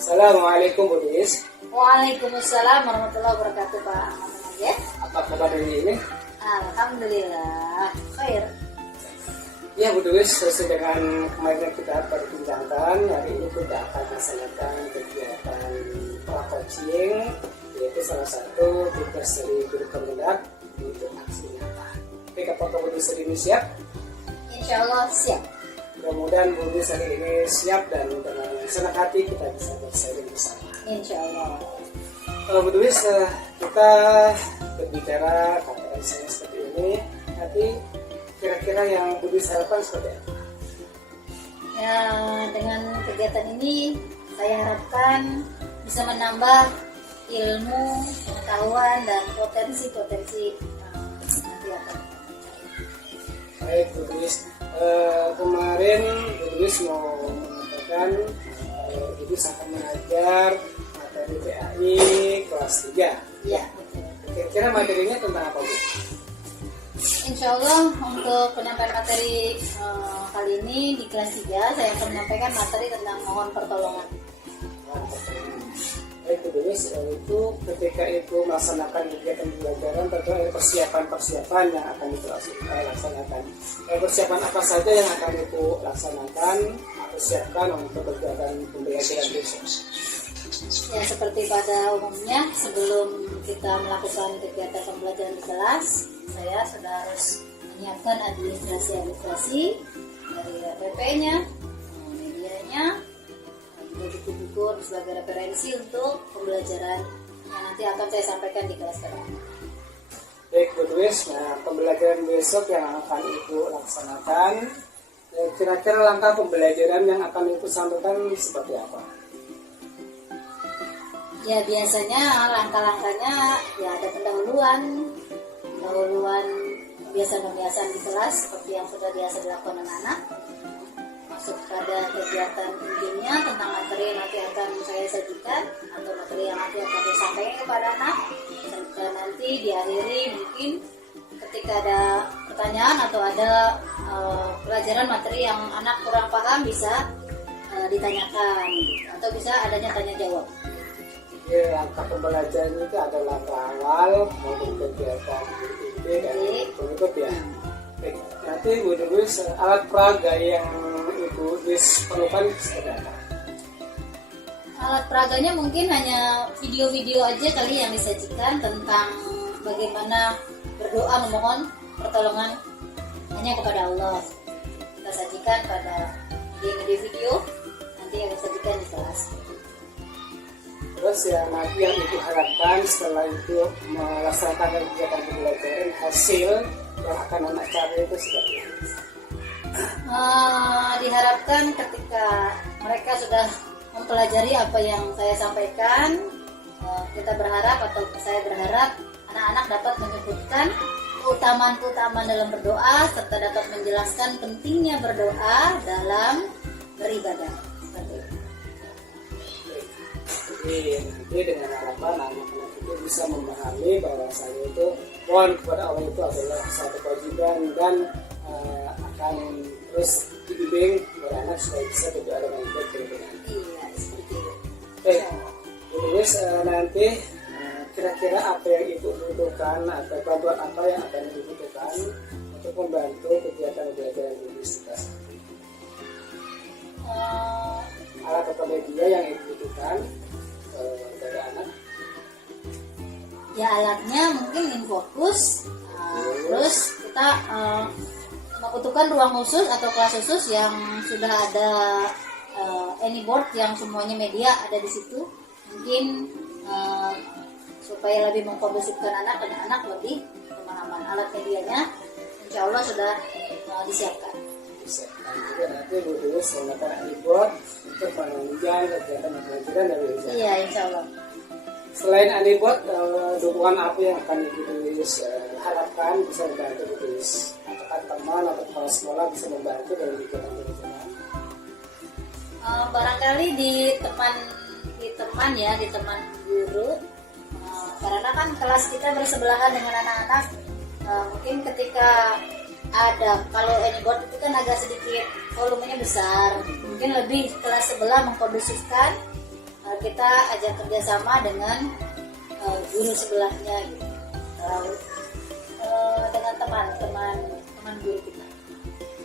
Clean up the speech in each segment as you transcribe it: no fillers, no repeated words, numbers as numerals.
Assalamualaikum Bu Dwis. Waalaikumsalam warahmatullahi wabarakatuh Pak Ahmad ya. Apa kabar hari ini? Alhamdulillah khair. Ya Bu Dwis, sesuai dengan kemarin yang kita perbincangkan, hari ini kita akan melaksanakan kegiatan pra-coaching, yaitu salah satu tugas dari guru Kemendak untuk aksi nyata. Oke, apakah Bu Dwis hari ini siap? Insya Allah siap. Mudah-mudahan Bu Dwis hari ini siap dan dengan senang hati kita bisa bersama bersama. Insya Allah. Kalau Bu Dwis, kita berbicara KPI saya seperti ini, nanti kira-kira yang Bu Dwis harapkan seperti apa? Ya, dengan kegiatan ini saya harapkan bisa menambah ilmu, pengetahuan dan potensi-potensi nanti akan. Baik Bu Dwis, kemarin Bu Dwis mau mengatakan Bu Dwis akan mengajar materi PAI kelas 3. Ya. Kira-kira materinya tentang apa Bu? Insya Allah untuk penyampaian materi kali ini di kelas 3 saya akan menyampaikan materi tentang mohon pertolongan. Baik Bu Dwis, itu ketika itu melaksanakan kegiatan pembelajaran tentu ada persiapan-persiapan yang akan itu laksanakan. Persiapan apa saja yang akan itu laksanakan, persiapkan untuk kegiatan pembelajaran besok? Ya, seperti pada umumnya sebelum kita melakukan kegiatan pembelajaran di kelas, saya sudah harus menyiapkan administrasi dari RPP-nya, medianya, juga buku-buku sebagai referensi untuk pembelajaran yang nanti akan saya sampaikan di kelas pertama. Baik Bu Dwis, nah pembelajaran besok yang akan Ibu laksanakan, kira-kira langkah pembelajaran yang akan Ibu sampaikan seperti apa? Ya, biasanya langkah-langkahnya ya ada pendahuluan kebiasaan-kebiasaan di kelas seperti yang sudah biasa dilakukan anak-anak, masuk pada kegiatan intinya tentang materi yang nanti akan saya sajikan atau materi yang nanti akan saya sampaikan kepada anak, dan nanti diakhiri mungkin ketika ada pertanyaan atau ada pelajaran materi yang anak kurang paham bisa ditanyakan atau bisa adanya tanya jawab. Ya, langkah pembelajaran itu ada langkah awal maupun kegiatan inti dan berikut ya. Baik, nanti Bu Dwis, alat peraga yang Ibu Dwis perlukan seperti apa? Alat peraganya mungkin hanya video-video aja kali yang disajikan tentang bagaimana berdoa memohon pertolongan hanya kepada Allah. Kita sajikan pada video nanti yang disajikan di kelas. Terus yang nanti yang Ibu harapkan setelah itu melaksanakan kegiatan pembelajaran, hasil yang akan anak cari itu seperti apa? Diharapkan ketika mereka sudah mempelajari apa yang saya sampaikan, kita berharap atau saya berharap anak-anak dapat menyebutkan keutamaan-keutamaan dalam berdoa serta dapat menjelaskan pentingnya berdoa dalam beribadah. Seperti itu. Jadi nanti dengan harapan anak-anak itu bisa memahami bahwasanya itu mohon kepada Allah itu adalah satu kewajiban dan akan terus dibimbing oleh anak supaya bisa berdoa dengan baik. Iya, seperti itu. Baik, terus nanti kira-kira apa yang Ibu butuhkan atau bantuan apa yang akan dibutuhkan untuk membantu kegiatan belajar di universitas? Alat atau media yang Ibu butuhkan dari anak? Ya, alatnya mungkin InFocus, terus kita membutuhkan ruang khusus atau kelas khusus yang sudah ada AnyBoard yang semuanya media ada di situ, mungkin supaya lebih mengkondusifkan anak lebih pemahaman. Alat medianya insya Allah sudah disiapkan. Dan juga nanti Bu Dwis menggunakan AnyBoard untuk menunjang kegiatan pembelajaran dari Rizal. Iya, insya Allah. Selain AnyBoard, dukungan apa yang akan Ibu Dwis harapkan bisa membantu Bu Dwis? Apakah teman atau kepala sekolah bisa membantu dalam kegiatan pembelajaran? Barangkali di teman guru, karena kan kelas kita bersebelahan dengan anak-anak, mungkin ketika ada, kalau AnyBoard itu kan agak sedikit volumenya besar, mungkin lebih kelas sebelah mengkondusifkan kita ajak kerjasama dengan guru sebelahnya gitu. Lalu dengan teman guru kita.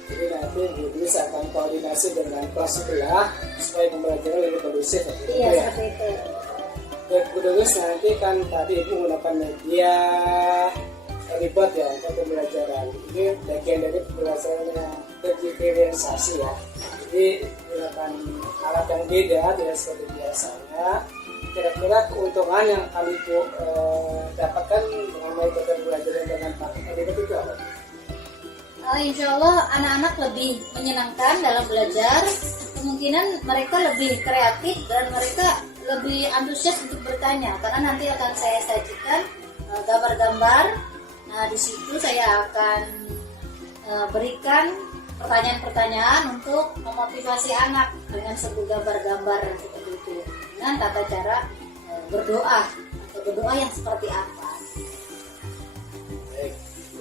Jadi nanti guru akan koordinasi dengan kelas sebelah supaya pembelajaran lebih kondusif. Iya, seperti itu. Ya, Bu Denis, nanti kan tadi Ibu menggunakan media ribet ya untuk pembelajaran. Ini bagian dari pembelajaran yang berdiferensiasi ya. Jadi menggunakan alat yang beda tidak seperti biasanya. Kira-kira keuntungan yang akan Ibu dapatkan dengan metode pembelajaran dengan pakai ribet itu apa? Insya Allah anak-anak lebih menyenangkan dalam belajar, kemungkinan mereka lebih kreatif dan mereka lebih antusias untuk bertanya karena nanti akan saya sajikan gambar-gambar. Nah, di situ saya akan berikan pertanyaan-pertanyaan untuk memotivasi anak dengan sebuah gambar-gambar seperti itu dengan tata cara berdoa atau berdoa yang seperti apa.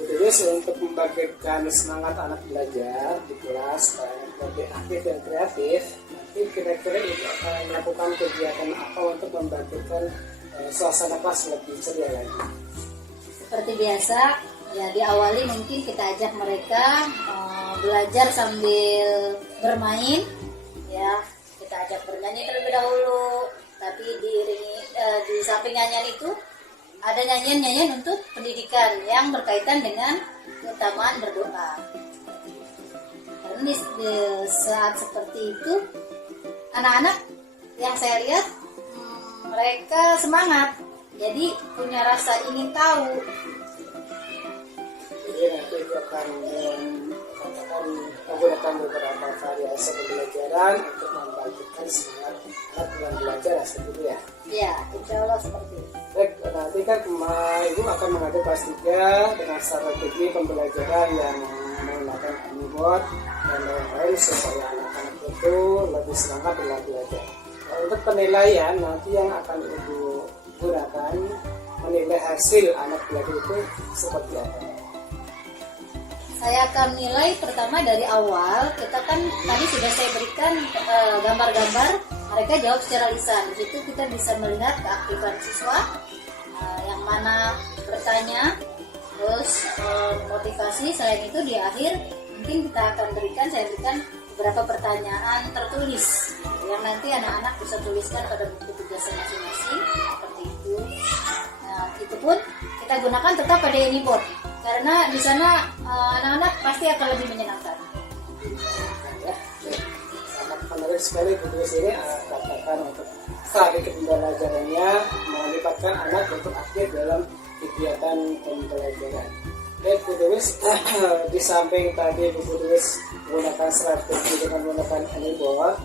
Terus untuk membangkitkan semangat anak belajar di kelas supaya lebih aktif dan kreatif, nanti kira-kira Ibu akan melakukan kegiatan apa untuk membangkitkan suasana kelas lebih ceria lagi? Seperti biasa, ya diawali mungkin kita ajak mereka belajar sambil bermain, ya kita ajak bernyanyi terlebih dahulu, tapi diiringi di samping nyanyian itu ada nyanyian-nyanyian untuk pendidikan yang berkaitan dengan keutamaan berdoa. Karena di saat seperti itu, anak-anak yang saya lihat mereka semangat, jadi punya rasa ingin tahu. Jadi nanti itu akan menggunakan beberapa variasi pembelajaran untuk membangkitkan semangat anak dalam belajar seperti itu ya. Ya, insya Allah seperti itu. Baik, nanti kan Ibu akan mengajar kelas 3 dengan strategi pembelajaran yang menggunakan Anibot dan lain-lain supaya anak-anak itu lebih semangat dalam belajar. Nah, untuk penilaian nanti yang akan Ibu gunakan menilai hasil anak belajar itu seperti apa? Saya akan nilai pertama dari awal, kita kan tadi sudah saya berikan gambar-gambar, mereka jawab secara lisan. Di situ kita bisa melihat keaktifan siswa, yang mana bertanya, terus motivasi. Selain itu di akhir mungkin kita akan saya berikan beberapa pertanyaan tertulis yang nanti anak-anak bisa tuliskan pada buku tugasnya masing-masing seperti itu. Nah, itu pun kita gunakan tetap pada Anibot karena di sana anak-anak pasti akan lebih menyenangkan. Ya, sangat menarik sekali buku ini katakan untuk strategi pembelajarannya melibatkan anak untuk aktif dalam kegiatan pembelajaran. Baik, Bu Denis, di samping tadi Bu Denis menggunakan strategi dengan menggunakan Anibot,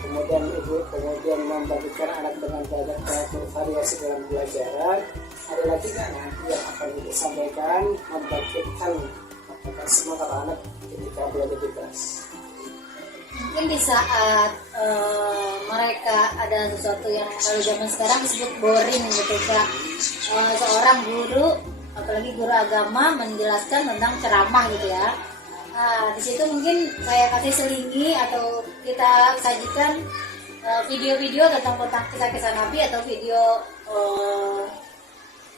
kemudian Ibu membangkitkan anak dengan banyak variasi dalam pelajaran. Ada lagi nggak nanti yang akan Ibu sampaikan membangkitkan semangat anak ketika belajar di kelas? Mungkin di saat mereka ada sesuatu yang kalau zaman sekarang disebut boring gitu Kak, seorang guru, apalagi guru agama menjelaskan tentang ceramah gitu ya. Nah, di situ mungkin saya kasih selingi atau kita sajikan video-video tentang kisah-kisah Nabi atau video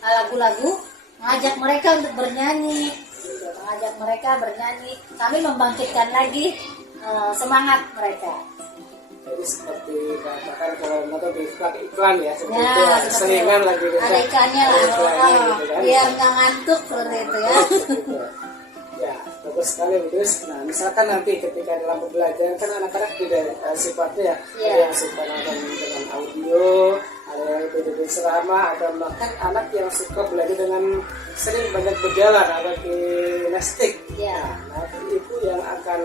lagu-lagu, mengajak mereka untuk bernyanyi, gitu. Mengajak mereka bernyanyi, kami membangkitkan lagi semangat mereka. Jadi seperti katakan kalau nonton di iklan ya, seperti Ya, itu ya, seperti selingan lagi gitu. ada ikannya lah, Ada iklannya gitu kan. biar nggak ngantuk seperti itu ya. Ya, bagus sekali Terus. Nah, misalkan nanti ketika dalam pembelajaran kan anak-anak tidak sifatnya ya, Iya. ada yang suka nonton dengan audio, ada yang berbeda serama, ada bahkan anak yang suka belajar dengan sering banyak berjalan atau kinestetik. Iya. Nah, itu yang akan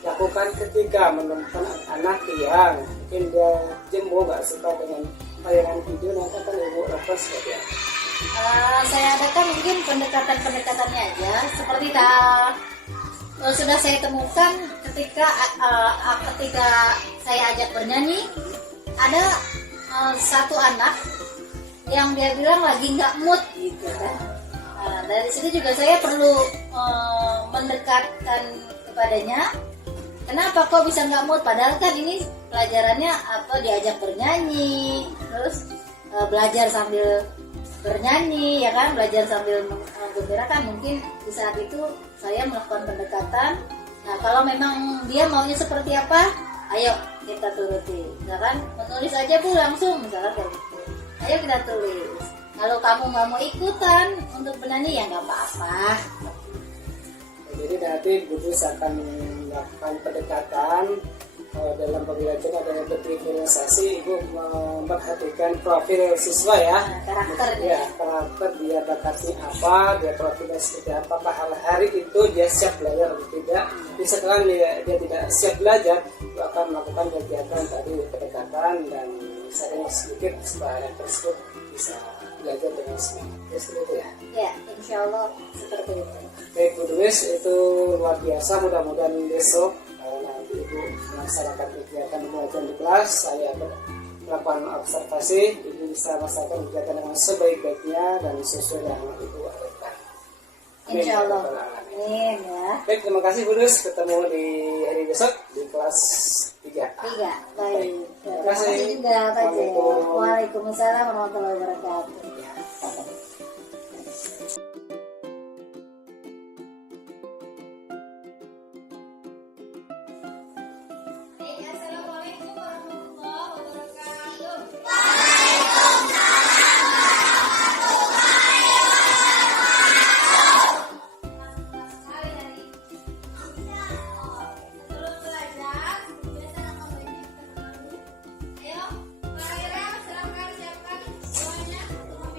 lakukan ketika menemukan anak yang mungkin dia jembo nggak suka dengan tayangan video, nanti akan Ibu lakukan seperti apa? Saya adakan mungkin pendekatan-pendekatannya aja seperti sudah saya temukan ketika saya ajak bernyanyi, ada satu anak yang dia bilang lagi nggak mood gitu kan. Dari situ juga saya perlu mendekatkan kepadanya. Kenapa kok bisa nggak mood? Padahal kan ini pelajarannya apa, diajak bernyanyi, terus belajar sambil bernyanyi ya kan, belajar sambil menggembirakan. Mungkin di saat itu saya melakukan pendekatan. Nah kalau memang dia maunya seperti apa, ayo kita turuti ya kan. Menulis aja Bu langsung misalnya kayak gitu, ayo kita tulis. Kalau kamu nggak mau ikutan untuk bernyanyi ya nggak apa-apa. Jadi nanti Budus akan melakukan pendekatan. Dalam pembelajaran ada berdiferensiasi, Ibu memperhatikan profil siswa ya, Karakternya. ya karakter dia bakatnya apa, dia profilnya seperti apa, apakah hari itu dia siap belajar atau tidak. Misalkan dia tidak siap belajar, itu akan melakukan kegiatan tadi pendekatan dan misalnya sedikit supaya anak tersebut bisa belajar dengan semangat. Ya seperti itu ya. Ya, insya Allah seperti itu. Baik Bu Duis, itu luar biasa. Mudah-mudahan besok nanti Ibu melaksanakan kegiatan pengajian di kelas, saya akan melakukan observasi, Ibu bisa melaksanakan kegiatan dengan sebaik-baiknya dan sesuai dengan Ibu harapkan. Amin. Insya Allah. Ya Rabbal Alamin. Amin ya. Baik, terima kasih Bu Duis. Ketemu di hari besok di kelas 3. 3, baik. Terima Terima kasih. kasih juga Pak J. Waalaikumsalam. Waalaikumsalam warahmatullahi wabarakatuh. Ya. Assalamualaikum warahmatullahi wabarakatuh. Ayo, Pak Ira, silakan siapkan semuanya untuk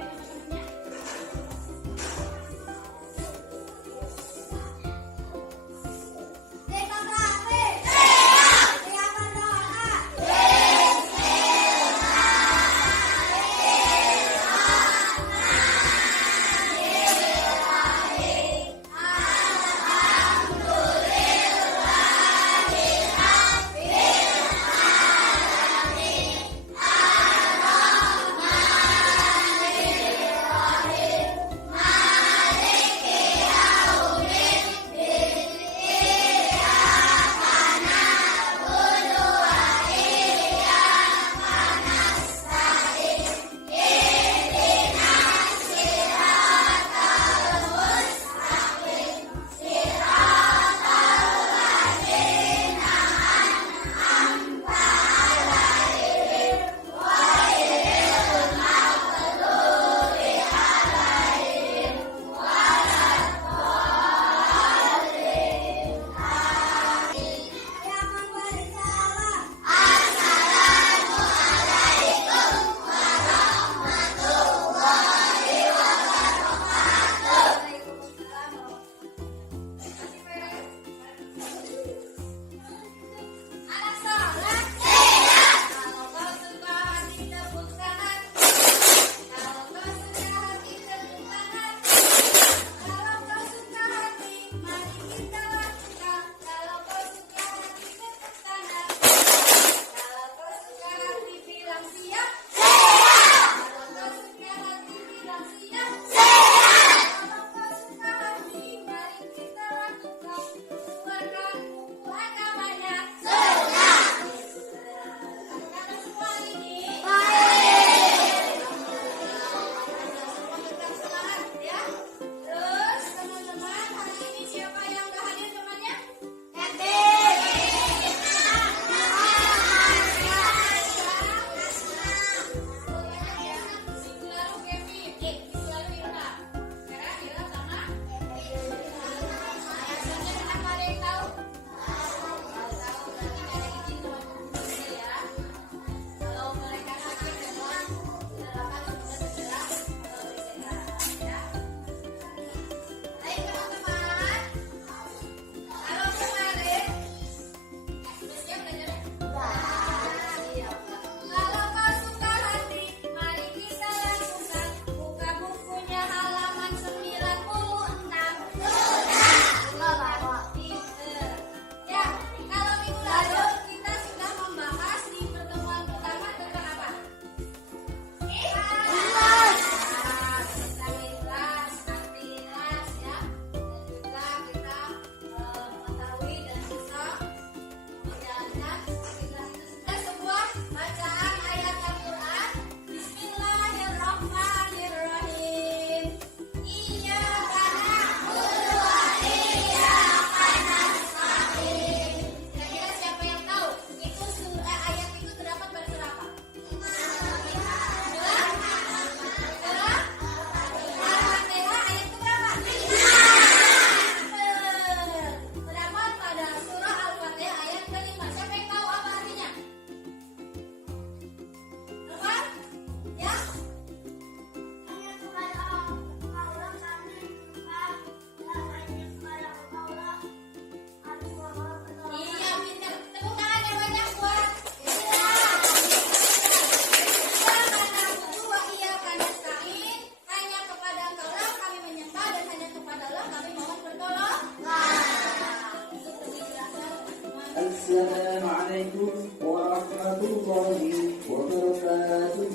Assalamualaikum warahmatullahi wabarakatuh.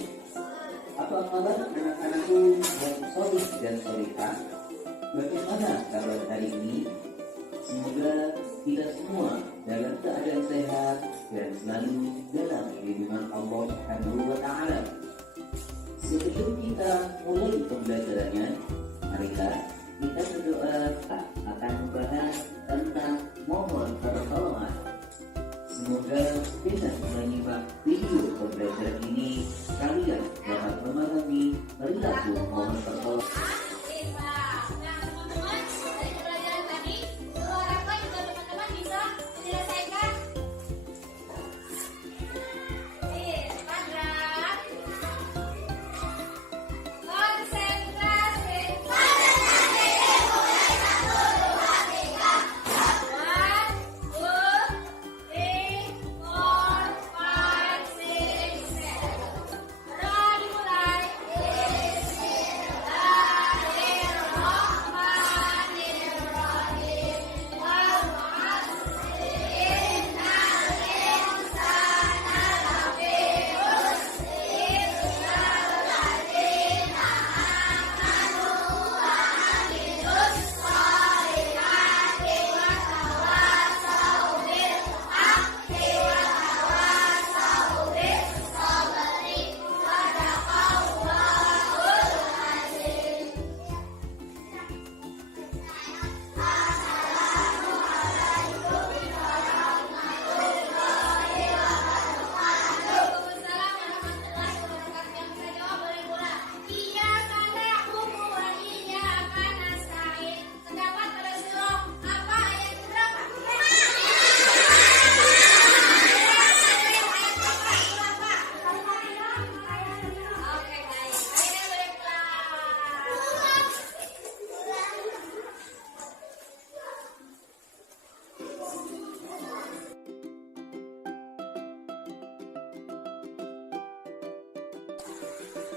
Apa kabar anak-anakku yang solih dan solihah? Bagaimana kabar hari ini? Semoga kita semua dalam keadaan sehat dan selalu dalam lindungan Allah Subhanahu wa Ta'ala. Sebelum kita mulai pembelajarannya, marilah kita berdoa akan membahas tentang mohon pertolongan. Semoga dengan menyimak video pembelajaran ini kalian dapat memahami perilaku mohon pertolongan.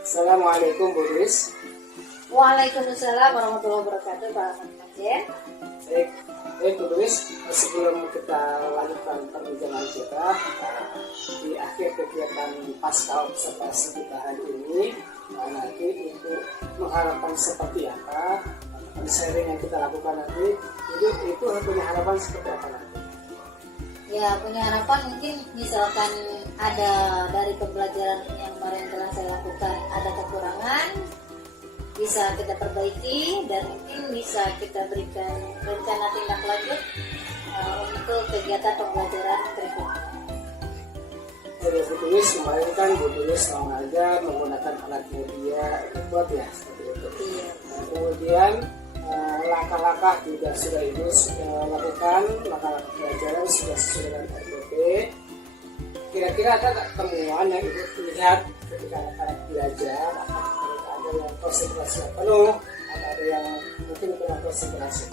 Assalamualaikum Bu Luis. Waalaikumsalam warahmatullahi wabarakatuh, Pak Majen. Baik Bu Luis, sebelum kita lanjutkan perbincangan kita di akhir kegiatan pasca observasi kita hari ini, nanti itu mengharapkan seperti apa, sharing yang kita lakukan nanti, itu punya harapan seperti apa nanti? Ya, punya harapan mungkin misalkan ada dari pembelajaran yang kemarin telah saya lakukan ada kekurangan, bisa kita perbaiki dan mungkin bisa kita berikan rencana tindak lanjut untuk kegiatan pembelajaran berikutnya. Jadi Bu Luis kemarin kan Bu Luis mengajar menggunakan alat media buat ya seperti itu. Iya. Nah, kemudian langkah-langkah juga sudah Ibu lakukan, langkah-langkah pelajaran sudah sesuai dengan RPP. Kira-kira ada nggak temuan yang Ibu lihat ketika anak-anak belajar? Apakah ada yang konsentrasi penuh, atau ada yang mungkin kurang konsentrasi?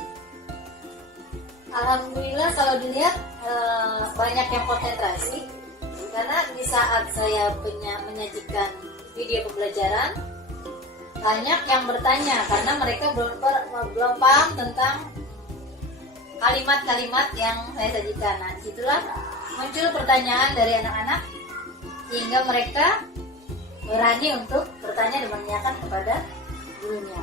Alhamdulillah kalau dilihat banyak yang konsentrasi karena di saat saya menyajikan video pembelajaran banyak yang bertanya karena mereka belum paham tentang kalimat-kalimat yang saya sajikan. Nah, disitulah muncul pertanyaan dari anak-anak sehingga mereka berani untuk bertanya dan menanyakan kepada gurunya.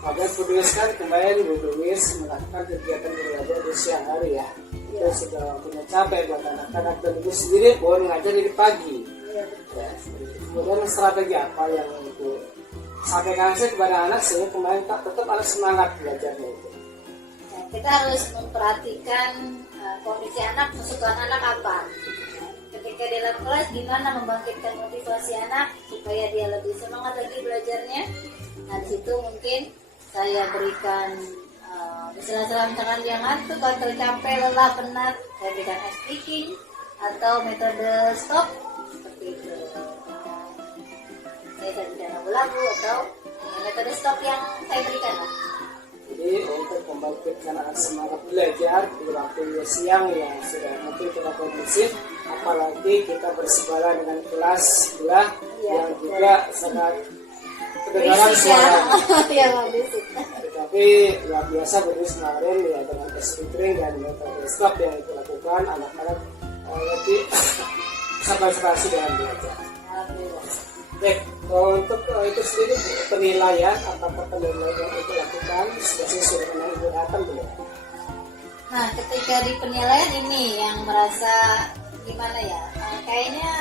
Maka Bu Luis kan kemarin Bu Luis melakukan kegiatan belajar di siang hari ya. Itu sudah punya capek buat anak-anak dan Ibu sendiri pun ngajar di pagi. Ya, Ya, kemudian strategi apa yang Ibu sampaikan kepada anak sehingga kemarin tetap ada semangat belajarnya itu? Nah, kita harus memperhatikan kondisi anak, kesukaan anak apa. Ketika di dalam kelas gimana membangkitkan motivasi anak supaya dia lebih semangat lagi belajarnya. Nah, di situ mungkin saya berikan misalkan dia ngantuk atau capek, lelah, penat, saya berikan ice speaking atau metode stop seperti itu. Saya sajikan lagu-lagu atau metode stop yang saya berikan lah. Jadi untuk membangkitkan anak semangat belajar di waktu siang yang sudah mungkin kita kondusif, apalagi kita bersebelahan dengan kelas sebelah yang juga sangat kedengaran suara. Ya, berisik. Tetapi luar biasa berusaha kemarin ya dengan tes filtering dan metode stop yang itu diharapkan anak-anak lebih konsentrasi dengan belajar. Baik, untuk itu sendiri penilaian, apakah penilaian yang itu lakukan sudah sesuai dengan Ibu Datang belum? Nah, ketika di penilaian ini yang merasa gimana ya, kayaknya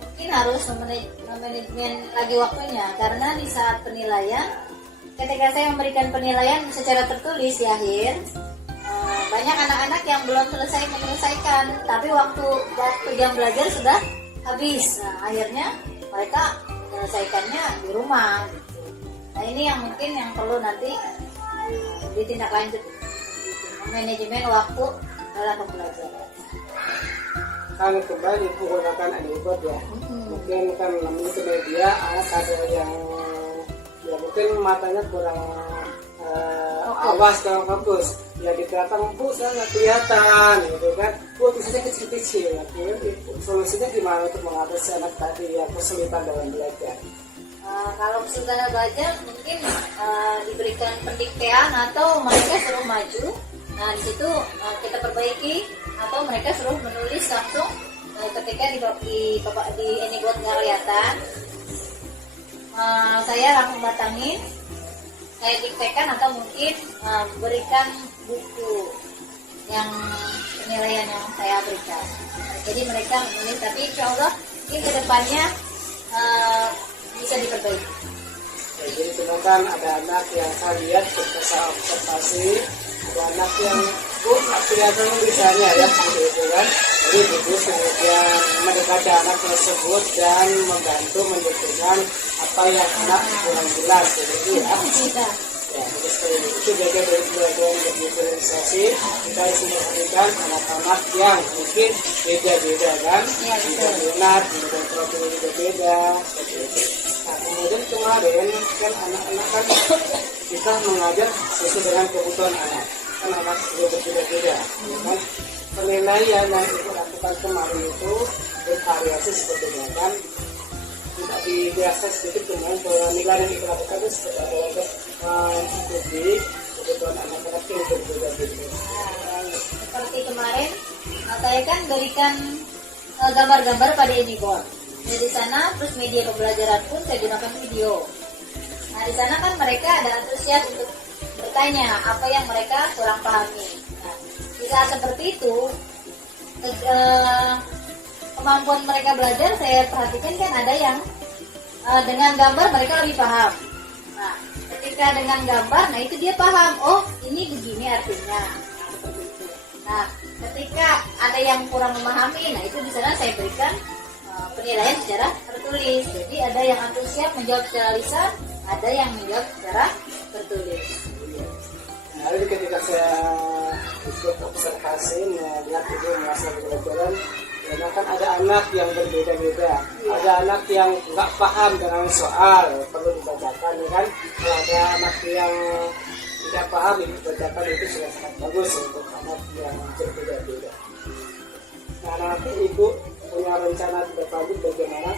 mungkin harus memanajemen lagi waktunya, karena di saat penilaian, ketika saya memberikan penilaian secara tertulis di akhir, banyak anak-anak yang belum selesai menyelesaikan, tapi waktu jam belajar sudah habis. Nah, akhirnya mereka menyelesaikannya di rumah gitu. Nah, ini yang mungkin yang perlu nanti ditindaklanjut, manajemen waktu dalam pembelajaran. Kan kembali menggunakan iPad ya, mungkin kan namanya itu media, anak ada yang ya mungkin matanya kurang awas, kurang fokus, ya dikatakan bu saya nggak kelihatan gitu kan, bu tulisannya kecil-kecil, solusinya gimana untuk mengatasi anak tadi yang kesulitan dalam belajar? Kalau kesulitan belajar mungkin diberikan pendiktean atau mereka suruh maju. Nah, di situ kita perbaiki atau mereka suruh menulis langsung ketika di ini buat nggak kelihatan. Saya langsung batangin, saya diktekan atau mungkin berikan buku yang penilaian yang saya berikan. Jadi mereka menulis, tapi insya Allah ini kedepannya bisa diperbaiki. Ya, jadi temukan ada anak yang saya lihat ketika observasi, ada anak yang nggak kelihatan tulisannya ya, gitu kan. Jadi bagus kemudian mendekati anak tersebut dan membantu menentukan apa yang anak kurang jelas, gitu ya. Ya, itu jaga dari pelajaran diferensiasi. Kita harus memperhatikan anak-anak yang mungkin beda-beda kan, tidak benar, tidak profil beda-beda. Nah, kemudian kemarin kan anak-anak kan kita mengajar sesuai dengan kebutuhan anak. Kan anak juga berbeda-beda, kan? Penilaian yang kita lakukan kemarin itu bervariasi seperti itu kan. Tidak biasa sedikit dengan penilaian yang kita lakukan itu seperti ada mengikuti kebutuhan anak-anak yang berbeda-beda. Seperti kemarin, saya kan berikan gambar-gambar pada Anyboard. Di sana terus media pembelajaran pun saya gunakan video. Nah, di sana kan mereka ada antusias untuk bertanya apa yang mereka kurang pahami. Nah, di saat seperti itu kemampuan mereka belajar saya perhatikan kan ada yang dengan gambar mereka lebih paham. Nah, ketika dengan gambar, nah itu dia paham, oh ini begini artinya. Nah, seperti itu. Nah, ketika ada yang kurang memahami, nah itu di sana saya berikan penilaian secara tertulis. Jadi ada yang antusias menjawab secara lisan, ada yang menjawab secara tertulis. Nah, jadi ketika saya ikut observasi melihat itu masa pembelajaran, karena kan ada anak yang berbeda-beda, ada anak yang nggak paham dengan soal perlu dibacakan, ya kan? Kalau ada anak yang tidak paham dibacakan itu sudah sangat bagus untuk anak yang berbeda-beda. Nah, nanti ibu punya rencana berlanjut bagaimana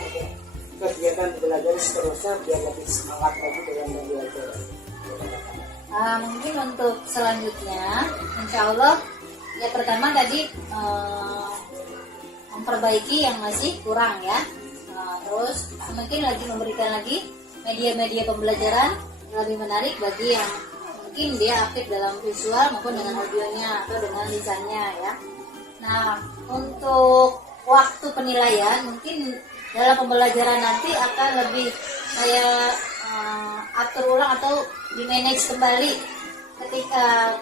kegiatan belajar seterusnya biar lebih semangat lagi dalam belajar. Mungkin untuk selanjutnya, insya Allah ya pertama tadi memperbaiki yang masih kurang ya. Terus mungkin lagi memberikan lagi media-media pembelajaran yang lebih menarik bagi yang mungkin dia aktif dalam visual maupun dengan audionya atau dengan lisannya ya. Nah, untuk waktu penilaian mungkin dalam pembelajaran nanti akan lebih saya atur ulang atau di-manage kembali ketika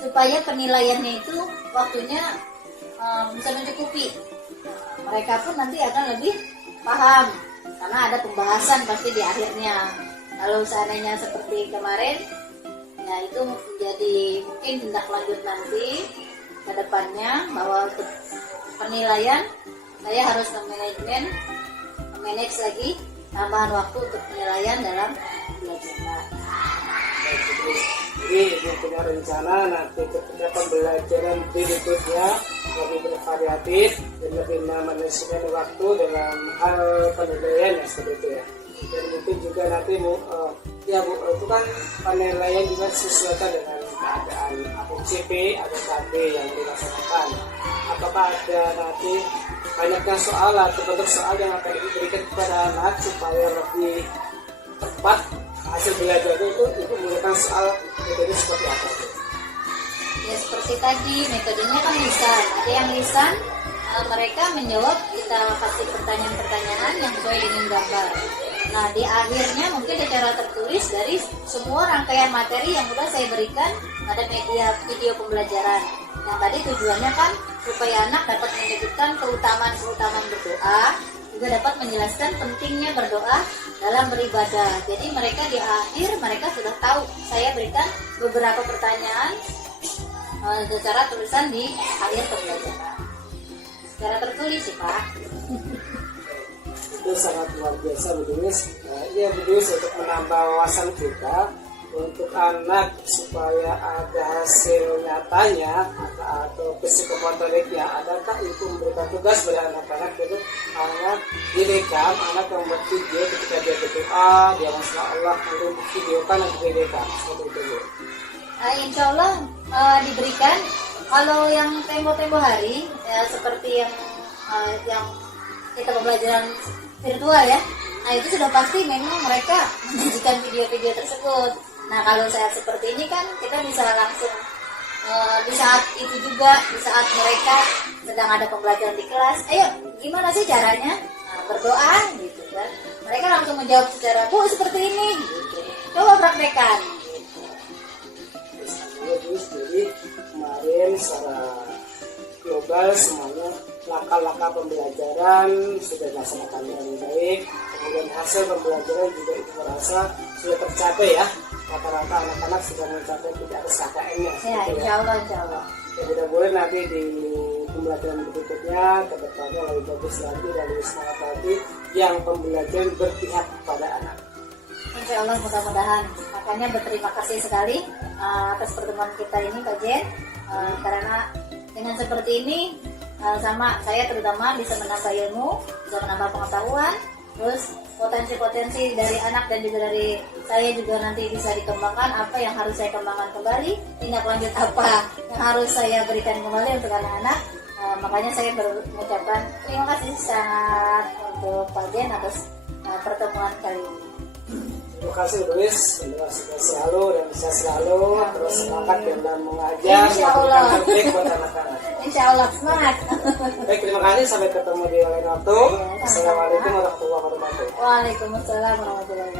supaya penilaiannya itu waktunya bisa mencukupi. Mereka pun nanti akan lebih paham karena ada pembahasan pasti di akhirnya. Kalau seandainya seperti kemarin, ya itu menjadi mungkin tindak lanjut nanti ke depannya bahwa untuk penilaian saya harus manage lagi tambahan waktu untuk penilaian dalam belajar. Jadi ibu punya rencana nanti ketika pembelajaran berikutnya lebih bervariatif dan lebih memanajemen waktu dalam hal penilaian ya seperti itu ya. Dan mungkin juga nanti bu, itu kan penilaian juga sesuaikan dengan keadaan APCP atau KB yang dilaksanakan. Apakah ada nanti banyaknya soal atau bentuk soal yang akan diberikan kepada anak supaya lebih tepat hasil belajar itu menggunakan soal metode seperti apa? Ya seperti tadi, metodenya kan lisan. Ada yang lisan, mereka menjawab, kita kasih pertanyaan-pertanyaan yang sesuai dengan gambar. Nah di akhirnya mungkin secara tertulis dari semua rangkaian materi yang sudah saya berikan pada media video pembelajaran. Yang tadi tujuannya kan supaya anak dapat menyebutkan keutamaan berdoa, juga dapat menjelaskan pentingnya berdoa dalam beribadah. Jadi mereka di akhir mereka sudah tahu. Saya berikan beberapa pertanyaan secara tulisan di akhir pembelajaran. Secara tertulis sih Pak. Itu sangat luar biasa Bu Denis. Ya Bu Denis, untuk menambah wawasan kita untuk anak supaya ada hasil nyatanya atau psikomotoriknya, adakah itu memberikan tugas pada anak-anak itu anak direkam, anak yang membuat video ketika dia berdoa, dia masya Allah untuk videokan atau direkam seperti itu Bu. Insya Allah diberikan. Kalau yang tempo-tempo hari ya seperti yang kita pembelajaran virtual ya, nah itu sudah pasti memang mereka menyajikan video-video tersebut. Nah kalau saat seperti ini kan kita bisa langsung di saat itu juga, di saat mereka sedang ada pembelajaran di kelas, ayo gimana sih caranya berdoa gitu kan, mereka langsung menjawab secara Bu seperti ini gitu. Coba praktekkan gitu. Jadi kemarin secara global semuanya langkah-langkah pembelajaran sudah dilaksanakan dengan baik, kemudian hasil pembelajaran juga itu merasa sudah tercapai ya, rata-rata anak-anak sudah mencapai 300 KKM-nya. Ya, insya Allah. Ya, mudah-mudahan nanti di pembelajaran berikutnya kedepannya lebih bagus lagi dan lebih semangat lagi yang pembelajaran berpihak kepada anak. Insya Allah mudah-mudahan. Makanya berterima kasih sekali atas pertemuan kita ini Pak Jen, karena dengan seperti ini sama saya terutama bisa menambah ilmu, bisa menambah pengetahuan, terus potensi-potensi dari anak dan juga dari saya juga nanti bisa dikembangkan, apa yang harus saya kembangkan kembali, tindak lanjut apa yang harus saya berikan kembali untuk anak-anak. Makanya saya mengucapkan terima kasih sangat untuk Pak Jen atas pertemuan kali ini. Terima kasih Luis, semoga selalu dan bisa selalu terus semangat dalam mengajar, Insya Allah. terbaik buat anak-anak. Insya Allah semangat. Baik, terima kasih, sampai ketemu di lain waktu. Assalamualaikum warahmatullahi wabarakatuh. Waalaikumsalam warahmatullahi wabarakatuh.